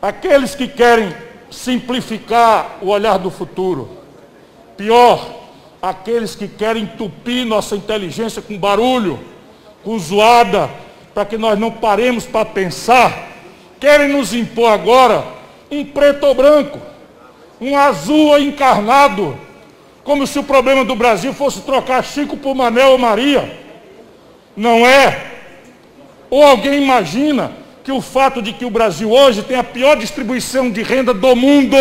aqueles que querem simplificar o olhar do futuro. Pior, aqueles que querem entupir nossa inteligência com barulho, com zoada, para que nós não paremos para pensar, querem nos impor agora um preto ou branco, um azul encarnado, como se o problema do Brasil fosse trocar Chico por Manel ou Maria. Não é. Ou alguém imagina que o fato de que o Brasil hoje tem a pior distribuição de renda do mundo,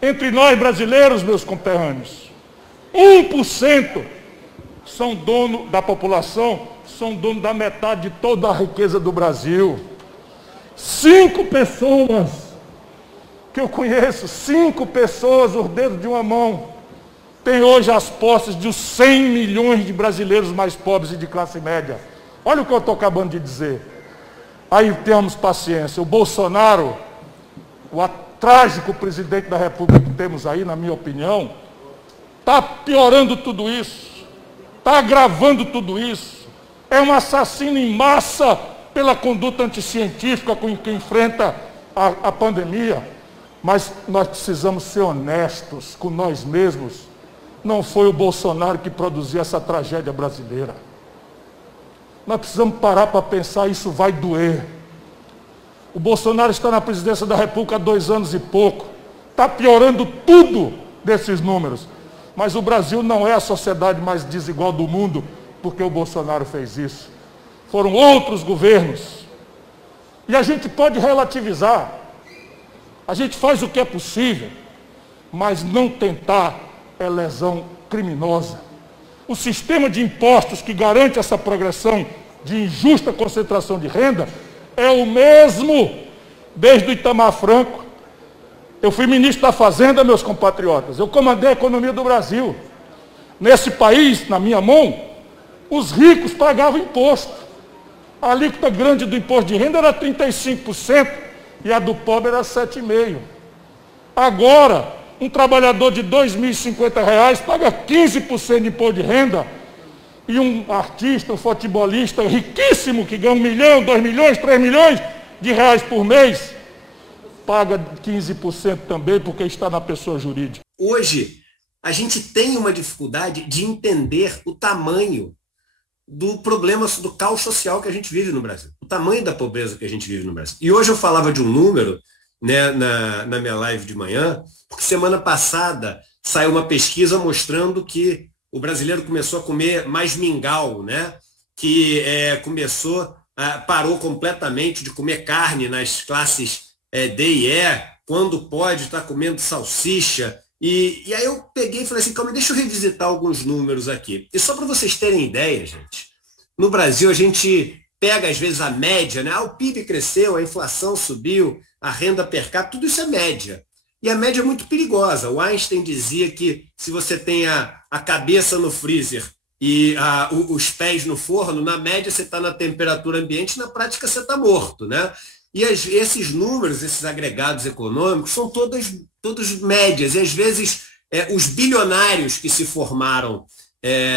entre nós brasileiros, meus conterrâneos, 1% são dono da população, são dono da metade de toda a riqueza do Brasil. 5 pessoas que eu conheço, 5 pessoas, os dedos de uma mão, têm hoje as posses de 100 milhões de brasileiros mais pobres e de classe média. Olha o que eu estou acabando de dizer. Aí temos paciência. O Bolsonaro, o trágico presidente da República que temos aí, na minha opinião, está piorando tudo isso, está agravando tudo isso. É um assassino em massa pela conduta anticientífica com que enfrenta a pandemia. Mas nós precisamos ser honestos com nós mesmos. Não foi o Bolsonaro que produziu essa tragédia brasileira. Nós precisamos parar para pensar, isso vai doer. O Bolsonaro está na presidência da República há 2 anos e pouco. Está piorando tudo desses números. Mas o Brasil não é a sociedade mais desigual do mundo porque o Bolsonaro fez isso. Foram outros governos. E a gente pode relativizar. A gente faz o que é possível, mas não tentar é lesão criminosa. O sistema de impostos que garante essa progressão de injusta concentração de renda é o mesmo desde o Itamar Franco. Eu fui ministro da Fazenda, meus compatriotas. Eu comandei a economia do Brasil. Nesse país, na minha mão, os ricos pagavam imposto. A alíquota grande do imposto de renda era 35% e a do pobre era 7,5%. Agora, um trabalhador de R$ 2.050 paga 15% de imposto de renda e um artista, um futebolista riquíssimo que ganha 1 milhão, 2 milhões, 3 milhões de reais por mês paga 15% também porque está na pessoa jurídica. Hoje, a gente tem uma dificuldade de entender o tamanho do problema, do caos social que a gente vive no Brasil, o tamanho da pobreza que a gente vive no Brasil. E hoje eu falava de um número, né, na minha live de manhã, porque semana passada saiu uma pesquisa mostrando que o brasileiro começou a comer mais mingau, né? Que parou completamente de comer carne nas classes D e E, quando pode estar comendo salsicha. E aí eu peguei e falei assim, calma, deixa eu revisitar alguns números aqui. E só para vocês terem ideia, gente, no Brasil a gente pega às vezes a média, né? O PIB cresceu, a inflação subiu, a renda per capita, tudo isso é média. E a média é muito perigosa. O Einstein dizia que se você tem a cabeça no freezer e os pés no forno, na média você está na temperatura ambiente, na prática você está morto, né? E esses números, esses agregados econômicos, são todos médias. E às vezes os bilionários que se formaram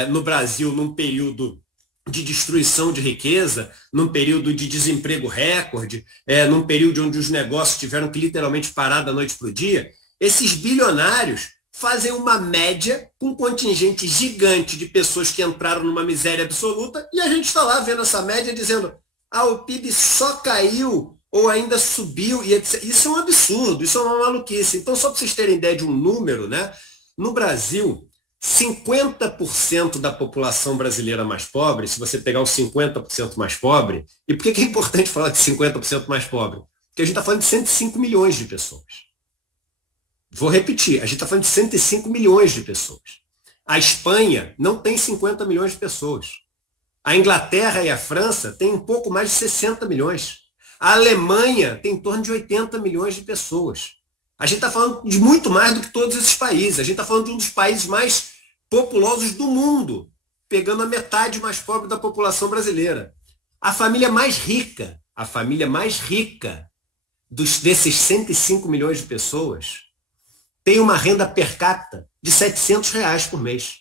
no Brasil num período de destruição de riqueza, num período de desemprego recorde, num período onde os negócios tiveram que literalmente parar da noite para o dia, esses bilionários fazem uma média com um contingente gigante de pessoas que entraram numa miséria absoluta e a gente está lá vendo essa média dizendo o PIB só caiu ou ainda subiu, e etc. Isso é um absurdo, isso é uma maluquice. Então, só para vocês terem ideia de um número, né? No Brasil, 50% da população brasileira mais pobre, se você pegar os 50% mais pobre, e por que é importante falar de 50% mais pobre? Porque a gente está falando de 105 milhões de pessoas. Vou repetir, a gente está falando de 105 milhões de pessoas. A Espanha não tem 50 milhões de pessoas. A Inglaterra e a França têm um pouco mais de 60 milhões. A Alemanha tem em torno de 80 milhões de pessoas. A gente está falando de muito mais do que todos esses países. A gente está falando de um dos países mais populosos do mundo, pegando a metade mais pobre da população brasileira. A família mais rica desses 105 milhões de pessoas tem uma renda per capita de R$700 por mês.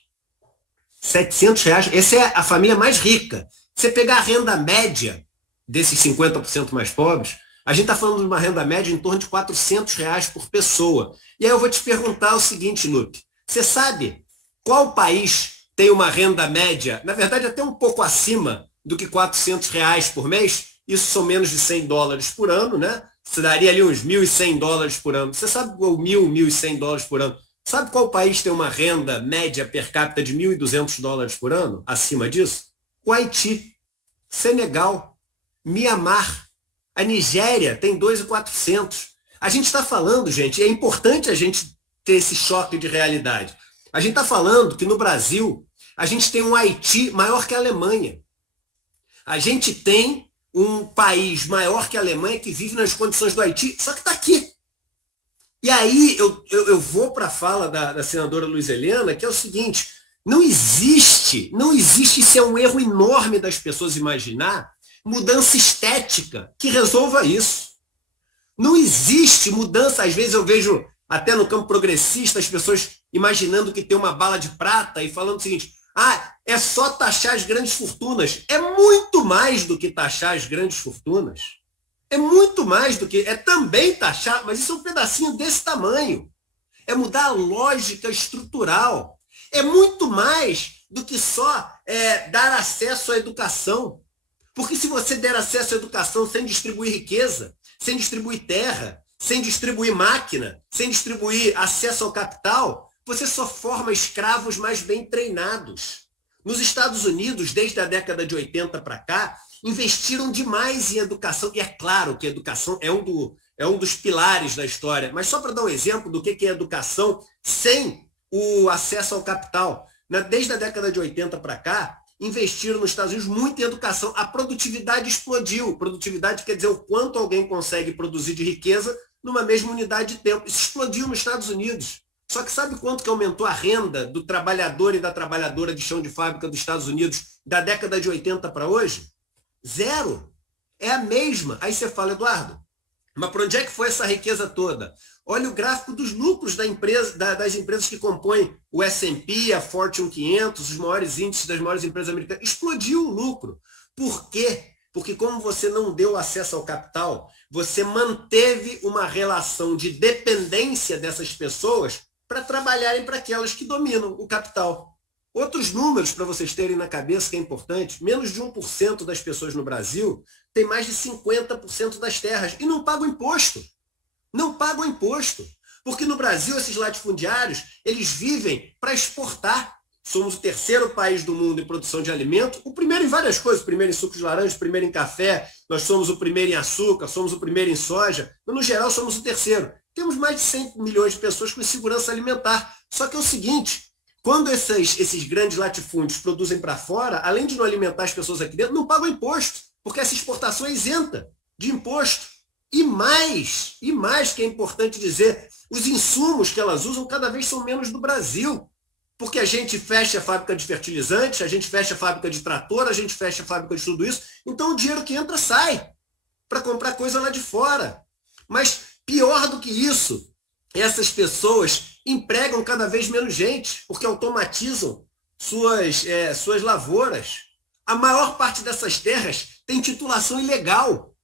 R$700, essa é a família mais rica. Você pegar a renda média desses 50% mais pobres, A gente está falando de uma renda média em torno de R$ 400 por pessoa. E aí eu vou te perguntar o seguinte, Lupe. Você sabe qual país tem uma renda média, na verdade até um pouco acima do que R$ 400 por mês? Isso são menos de $100 por ano, né? Você daria ali uns $1.100 por ano. Você sabe qual $1.100 por ano? Sabe qual país tem uma renda média per capita de $1.200 por ano? Acima disso? O Haiti, Senegal, Mianmar, a Nigéria tem 2.400. A gente está falando, gente, é importante a gente ter esse choque de realidade. A gente está falando que no Brasil a gente tem um Haiti maior que a Alemanha. A gente tem um país maior que a Alemanha que vive nas condições do Haiti, só que está aqui. E aí eu vou para a fala da senadora Luiza Helena, que é o seguinte, não existe, isso é um erro enorme das pessoas imaginar, mudança estética que resolva isso. Não existe mudança, às vezes eu vejo até no campo progressista as pessoas imaginando que tem uma bala de prata e falando o seguinte, é só taxar as grandes fortunas. É muito mais do que taxar as grandes fortunas. É muito mais do que, é também taxar, mas isso é um pedacinho desse tamanho. É mudar a lógica estrutural. É muito mais do que só dar acesso à educação. Porque se você der acesso à educação sem distribuir riqueza, sem distribuir terra, sem distribuir máquina, sem distribuir acesso ao capital, você só forma escravos mais bem treinados. Nos Estados Unidos, desde a década de 80 para cá, investiram demais em educação, e é claro que a educação é um dos pilares da história, mas só para dar um exemplo do que é educação sem o acesso ao capital. Desde a década de 80 para cá, investiram nos Estados Unidos muito em educação. A produtividade explodiu. Produtividade quer dizer o quanto alguém consegue produzir de riqueza numa mesma unidade de tempo. Isso explodiu nos Estados Unidos. Só que sabe quanto que aumentou a renda do trabalhador e da trabalhadora de chão de fábrica dos Estados Unidos da década de 80 para hoje? 0. É a mesma. Aí você fala, Eduardo, mas para onde é que foi essa riqueza toda? Olha o gráfico dos lucros das empresas que compõem o S&P, a Fortune 500, os maiores índices das maiores empresas americanas. Explodiu o lucro. Por quê? Porque como você não deu acesso ao capital, você manteve uma relação de dependência dessas pessoas para trabalharem para aquelas que dominam o capital. Outros números para vocês terem na cabeça que é importante, menos de 1% das pessoas no Brasil tem mais de 50% das terras e não pagam imposto. Não pagam imposto. Porque no Brasil, esses latifundiários, eles vivem para exportar. Somos o terceiro país do mundo em produção de alimento, o primeiro em várias coisas, o primeiro em suco de laranja, o primeiro em café, nós somos o primeiro em açúcar, somos o primeiro em soja, mas no geral somos o terceiro. Temos mais de 100 milhões de pessoas com insegurança alimentar. Só que é o seguinte, quando esses grandes latifúndios produzem para fora, além de não alimentar as pessoas aqui dentro, não pagam imposto, porque essa exportação é isenta de imposto. E mais que é importante dizer, os insumos que elas usam cada vez são menos do Brasil. Porque a gente fecha a fábrica de fertilizantes, a gente fecha a fábrica de trator, a gente fecha a fábrica de tudo isso. Então o dinheiro que entra sai para comprar coisa lá de fora. Mas pior do que isso, essas empregam cada vez menos gente, porque automatizam suas lavouras. A maior parte dessas terras tem titulação ilegal.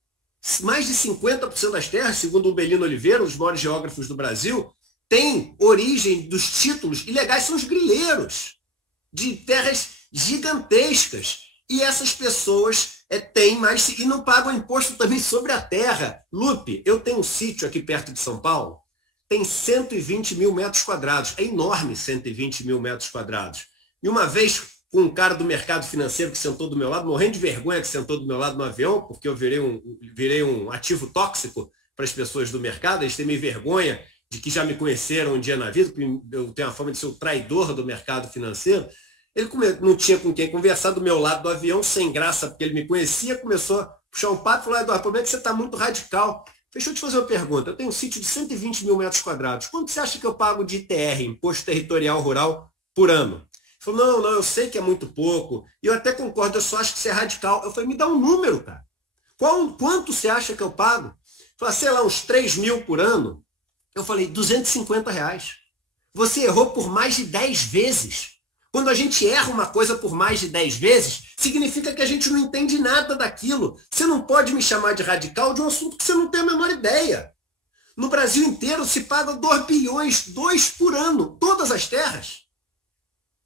Mais de 50% das terras, segundo o Belino Oliveira, um dos maiores geógrafos do Brasil, tem origem dos títulos ilegais, são os grileiros, de terras gigantescas. E essas pessoas têm mais e não pagam imposto também sobre a terra. Lupe, eu tenho um sítio aqui perto de São Paulo, tem 120 mil metros quadrados. É enorme 120 mil metros quadrados. E uma vez, com um cara do mercado financeiro que sentou do meu lado, morrendo de vergonha que sentou do meu lado no avião, porque eu virei um ativo tóxico para as pessoas do mercado, eles têm meio vergonha de que já me conheceram um dia na vida, porque eu tenho a fama de ser o traidor do mercado financeiro. Ele não tinha com quem conversar do meu lado do avião, sem graça, porque ele me conhecia, começou a puxar um papo e falou, Eduardo, o problema é que você está muito radical. Deixa eu te fazer uma pergunta. Eu tenho um sítio de 120 mil metros quadrados. Quanto você acha que eu pago de ITR, Imposto Territorial Rural, por ano? Ele falou, não, eu sei que é muito pouco. E eu até concordo, eu só acho que você é radical. Eu falei, me dá um número, cara. Quanto você acha que eu pago? Ele falou, sei lá, uns 3 mil por ano. Eu falei, R$ 250. Você errou por mais de 10 vezes. Quando a gente erra uma coisa por mais de 10 vezes, significa que a gente não entende nada daquilo. Você não pode me chamar de radical de um assunto que você não tem a menor ideia. No Brasil inteiro se pagam 2 bilhões, 2 por ano, todas as terras.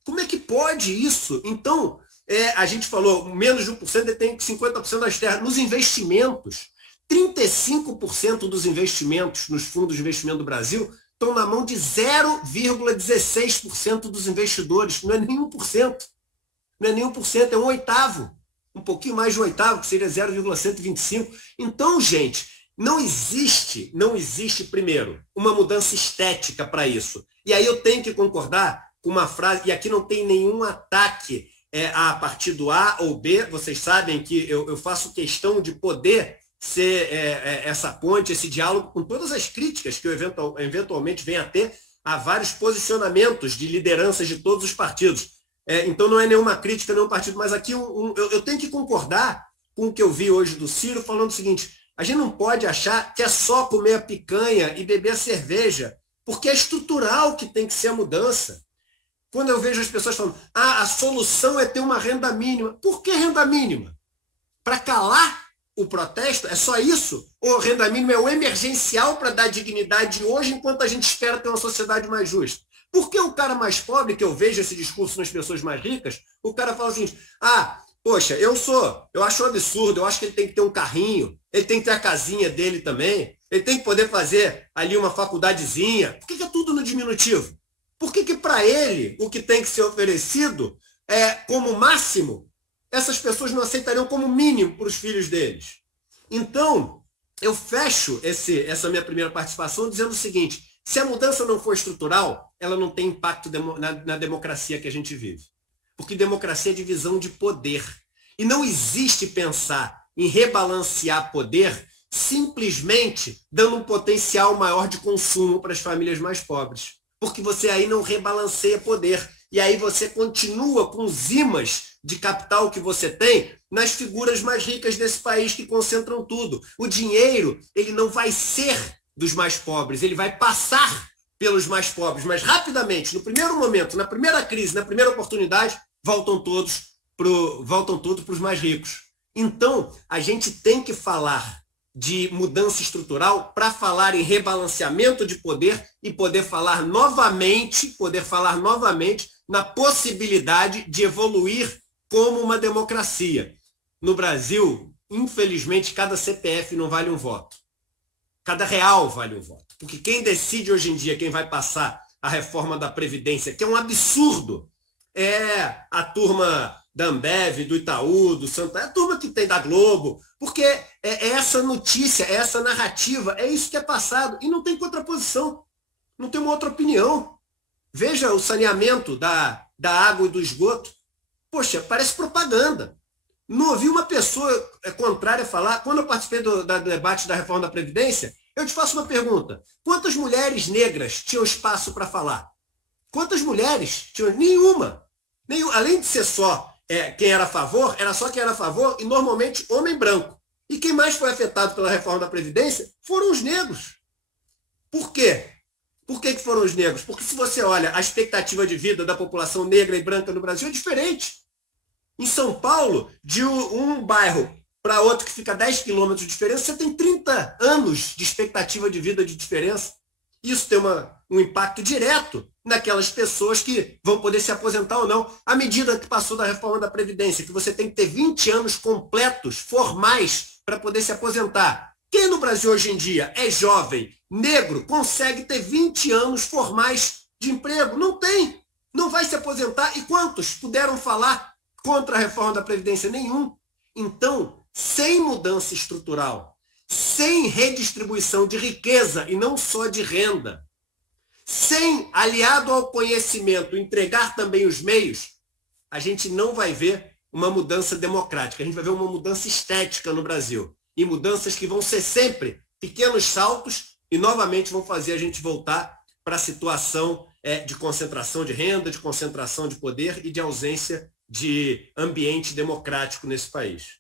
Como é que pode isso? Então, a gente falou, menos de 1% detém 50% das terras. Nos investimentos, 35% dos investimentos nos fundos de investimento do Brasil estão na mão de 0,16% dos investidores. Não é nem 1%. Não é nem 1%, é um oitavo. Um pouquinho mais de um oitavo, que seria 0,125. Então, gente, não existe, primeiro, uma mudança estética para isso. E aí eu tenho que concordar com uma frase, e aqui não tem nenhum ataque a partido A ou B. Vocês sabem que eu faço questão de poder ser essa ponte, esse diálogo, com todas as críticas que eu eventualmente venha a ter a vários posicionamentos de lideranças de todos os partidos. Então não é nenhuma crítica, nenhum partido, mas aqui eu tenho que concordar com o que eu vi hoje do Ciro, falando o seguinte: a gente não pode achar que é só comer a picanha e beber a cerveja, porque é estrutural que tem que ser a mudança. Quando eu vejo as pessoas falando, a solução é ter uma renda mínima. Por que renda mínima? Para calar o protesto? É só isso? Ou renda mínima é o emergencial para dar dignidade hoje, enquanto a gente espera ter uma sociedade mais justa? Por que o cara mais pobre, que eu vejo esse discurso nas pessoas mais ricas, o cara fala o seguinte: poxa, eu acho um absurdo, eu acho que ele tem que ter um carrinho, ele tem que ter a casinha dele também, ele tem que poder fazer ali uma faculdadezinha. Por que é tudo no diminutivo? Por que para ele o que tem que ser oferecido como máximo, essas pessoas não aceitariam como mínimo para os filhos deles? Então, eu fecho essa minha primeira participação dizendo o seguinte: se a mudança não for estrutural, ela não tem impacto na democracia que a gente vive. Porque democracia é divisão de poder. E não existe pensar em rebalancear poder simplesmente dando um potencial maior de consumo para as famílias mais pobres. Porque você aí não rebalanceia poder. E aí você continua com os imãs de capital que você tem nas figuras mais ricas desse país que concentram tudo. O dinheiro, ele não vai ser dos mais pobres, ele vai passar pelos mais pobres, mas rapidamente, no primeiro momento, na primeira crise, na primeira oportunidade, voltam todos para os mais ricos. Então, a gente tem que falar de mudança estrutural para falar em rebalanceamento de poder e poder falar novamente na possibilidade de evoluir como uma democracia. No Brasil, infelizmente, cada CPF não vale um voto. Cada real vale um voto. Porque quem decide hoje em dia quem vai passar a reforma da Previdência, que é um absurdo, é a turma da Ambev, do Itaú, do Santa, é a turma que tem da Globo, porque é essa notícia, é essa narrativa, é isso que é passado, e não tem contraposição, não tem uma outra opinião. Veja o saneamento da água e do esgoto. Poxa, parece propaganda. Não ouvi uma pessoa contrária falar. Quando eu participei do debate da reforma da Previdência, eu te faço uma pergunta: quantas mulheres negras tinham espaço para falar? Quantas mulheres tinham? Nenhuma. Além de ser só quem era a favor, era só quem era a favor, e normalmente homem branco. E quem mais foi afetado pela reforma da Previdência foram os negros. Por quê? Por que foram os negros? Porque se você olha a expectativa de vida da população negra e branca no Brasil, é diferente. Em São Paulo, de um bairro para outro que fica 10 quilômetros de diferença, você tem 30 anos de expectativa de vida de diferença. Isso tem um impacto direto naquelas pessoas que vão poder se aposentar ou não. À medida que passou da reforma da Previdência, que você tem que ter 20 anos completos, formais, para poder se aposentar. Quem no Brasil hoje em dia é jovem, negro, consegue ter 20 anos formais de emprego? Não tem. Não vai se aposentar. E quantos puderam falar contra a reforma da Previdência? Nenhum. Então, sem mudança estrutural, sem redistribuição de riqueza, e não só de renda, sem, aliado ao conhecimento, entregar também os meios, a gente não vai ver uma mudança democrática. A gente vai ver uma mudança estética no Brasil. E mudanças que vão ser sempre pequenos saltos e novamente vão fazer a gente voltar para a situação de concentração de renda, de concentração de poder e de ausência de ambiente democrático nesse país.